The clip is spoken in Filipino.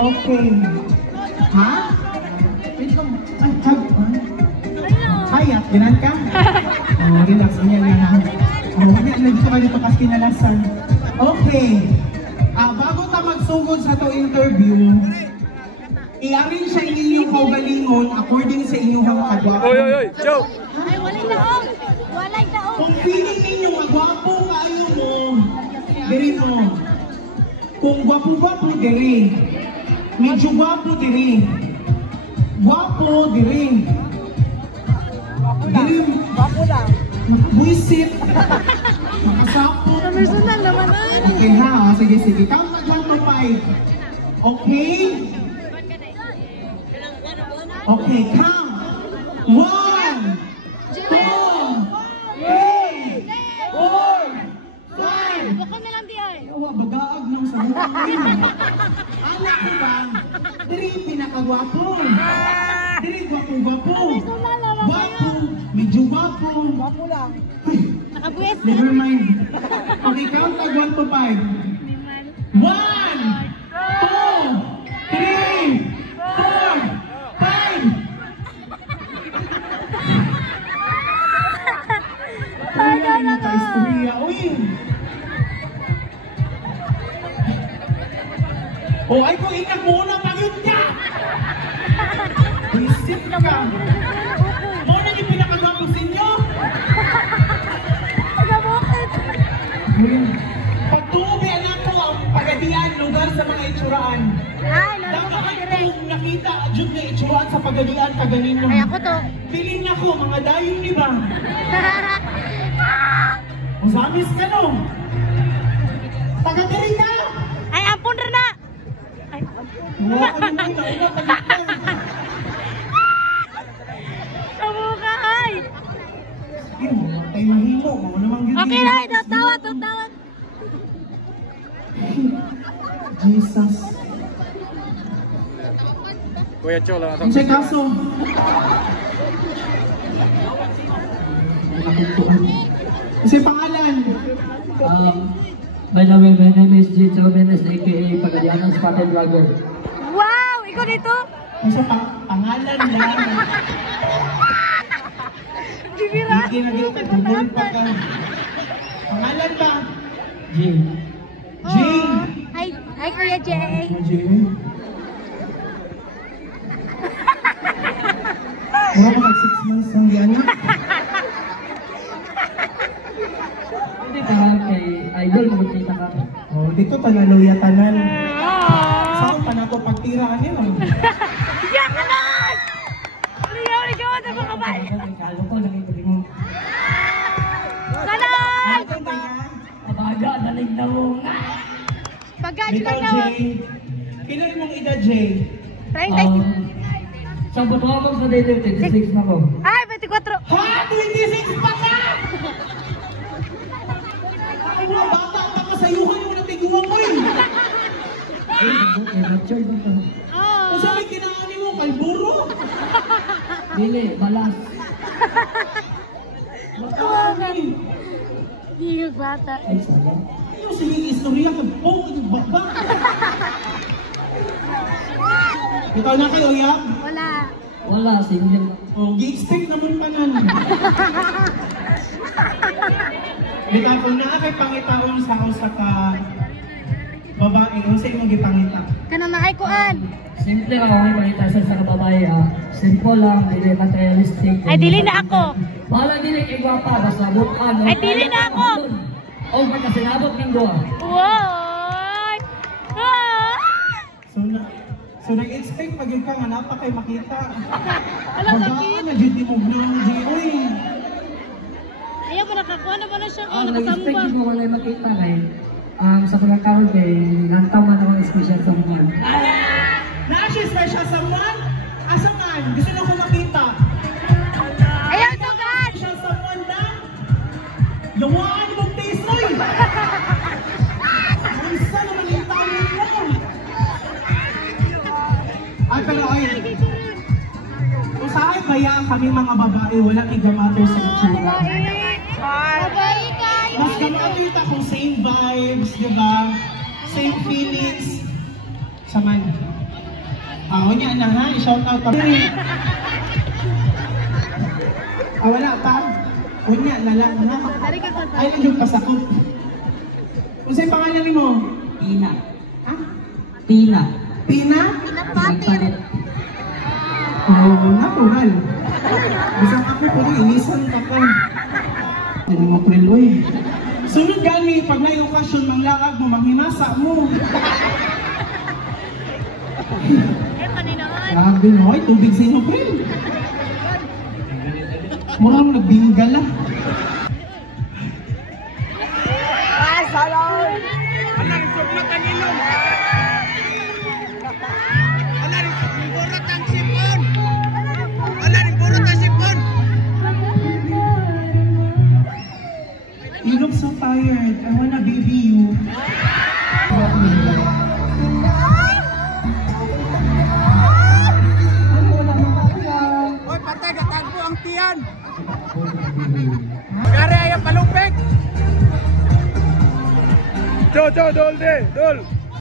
Okay. Ha? Wait lang. Ay, chag. Hayat, ginan ka? Oh, relax. Ayan nga. Oh, nandito ka dito kasi kinalasan. Okay. Bago ta magsugod sa to interview, i-arrange sa inyong kaugalingon according sa inyong kagwapo. Oy, Joe! Ay, walay daong! Walay daong! Kung feeling ninyo magwapo kayo mo, diri mo. Kung gwapo-gwapo diri, medyo gwapo diri. Gwapo diri. Diri. Bapo lang. Buisit. Makasapo. Personal naman ay. Okay ha, sige. Count na dyan to 5. Okay? Okay, count. 1, 2, 3, 4, 5. Baka na lang di ay. Bagaag ng sabukan. Anak ko ba? Diri pinakagwapo. Diri gwapo-gwapo. Gwapo. Medyo gwapo. Bapo lang. Nakabuwes. Never mind. Okay, count tag 1 to 5. 1, 2, 3, 4, 5. Kaya na ka-istorya. Uy! O ay kung inak muna, pag-yun ka! Isip ka! Muna yung pinakagwapo sa inyo! Pagtubi anak ko ang pagadian lugar sa mga itsuraan. Ay, lalo ko Dapat direct. kung nakita adjud nga itsuraan sa pagadian kaganin Ay, ako to. Piling na ko mga dayon di ba? Usamis ka no? Taga-diri ka! Ay, ampun rin na. Ay, ampun. Huwag ka naman nauna taga-diri. Kamuka ay. Sige, tayo mahimo. Mga namang yun. Okay na, tawad. Jesus. Kuya Joe lang. Ang siya kaso. Kasi pangalan. By the way, my name is J. Tromenes, aka Pagadianang Spotted Vlogger. Wow, ikaw dito? Kasi pangalan lang. Bibira. Hindi na dito. Bumul pa ka. Pangalan ba? J. Jane. Hi, Kuya Jay. Jane. Wala pa mag 6 months ang yan. Hindi ka kay Idol, magkita ka. Oh, dito talaluya tanan. Saan pa na ito pagtiraan yun? Yan ka na! Ligaw sa mga kabay. Kalo ko, nakituloy mo. Ganon! Kabaga, dalig na mo nga. Pagkain Bitaw, lang naman. Jay. Kailan mong edad, Jay? Sa butuha ko sa daily 26 na ko. Ay, 24. Ha? 26 pa ka! Ay, mga bata pa kasayuhan mo ng tiguan mo eh. Mature ba ito? Oo. Kung saan kinaani mo, kalburo? Dili, balas. Bata eh. Hiyog bata. Ay, sana. Yung sige, istorya ka. Oh, baba. Ikaw na kayo, Yap? Wala. Wala, single. Oh, gi-expect naman pa nan. Bitaw, kung naakay pangitaon sa usa ka babae, kung sa imong gipangita. Kanang naay kuan. Simple ka kung makita sa kababae ha. Simple lang, hindi materialistic. Ay, dili na ako. Wala dili kay gwapa, basta bukan. Ay, dili na ako. Oh, may kasinabot ng doa. Wow! Ah! So nag-expect pag yun ka nga napakay makita. Alam, Bagaan sakit. na dyan mo ng G.O.Y. Ayaw mo nakakuha na ba na siya? Ang Nakasamba. nag-expect ko wala makita kay sa pagkakaroon kay nantaman akong special someone. Na-siya special someone? Asa man? Gusto na ko makita. Ayaw to, God! Special someone na? Yawaan mong tisoy! Ang isa naman yung tayo mo! Ay, pero ay, kung saan kaya kami mga babae, walang igamatter sa itsura. Babae kayo! Mas gamatter ito kung same vibes, di ba? Same feelings. Saman. Niya na ha, i-shout out pa. Wala pa. Unya na lang ha. Ay, nandiyon pasakot. Kung sa'yo pangalan mo? Tina. Ha? Tina. Tina? Nagpalit. Natural. Bisang ako po rin, inisan ka pa. Ano mo, Priloy? Sunod gani, pag may okasyon, manglakag mo, manghimasa mo. Grabe mo, ay tubig sa inyo, Pril. Murang nagbinggal ah. You look so tired. I wanna baby you. Hoy, patay, gatagpo ang tiyan. Gari ayaw palupig. Joe, dol, dol.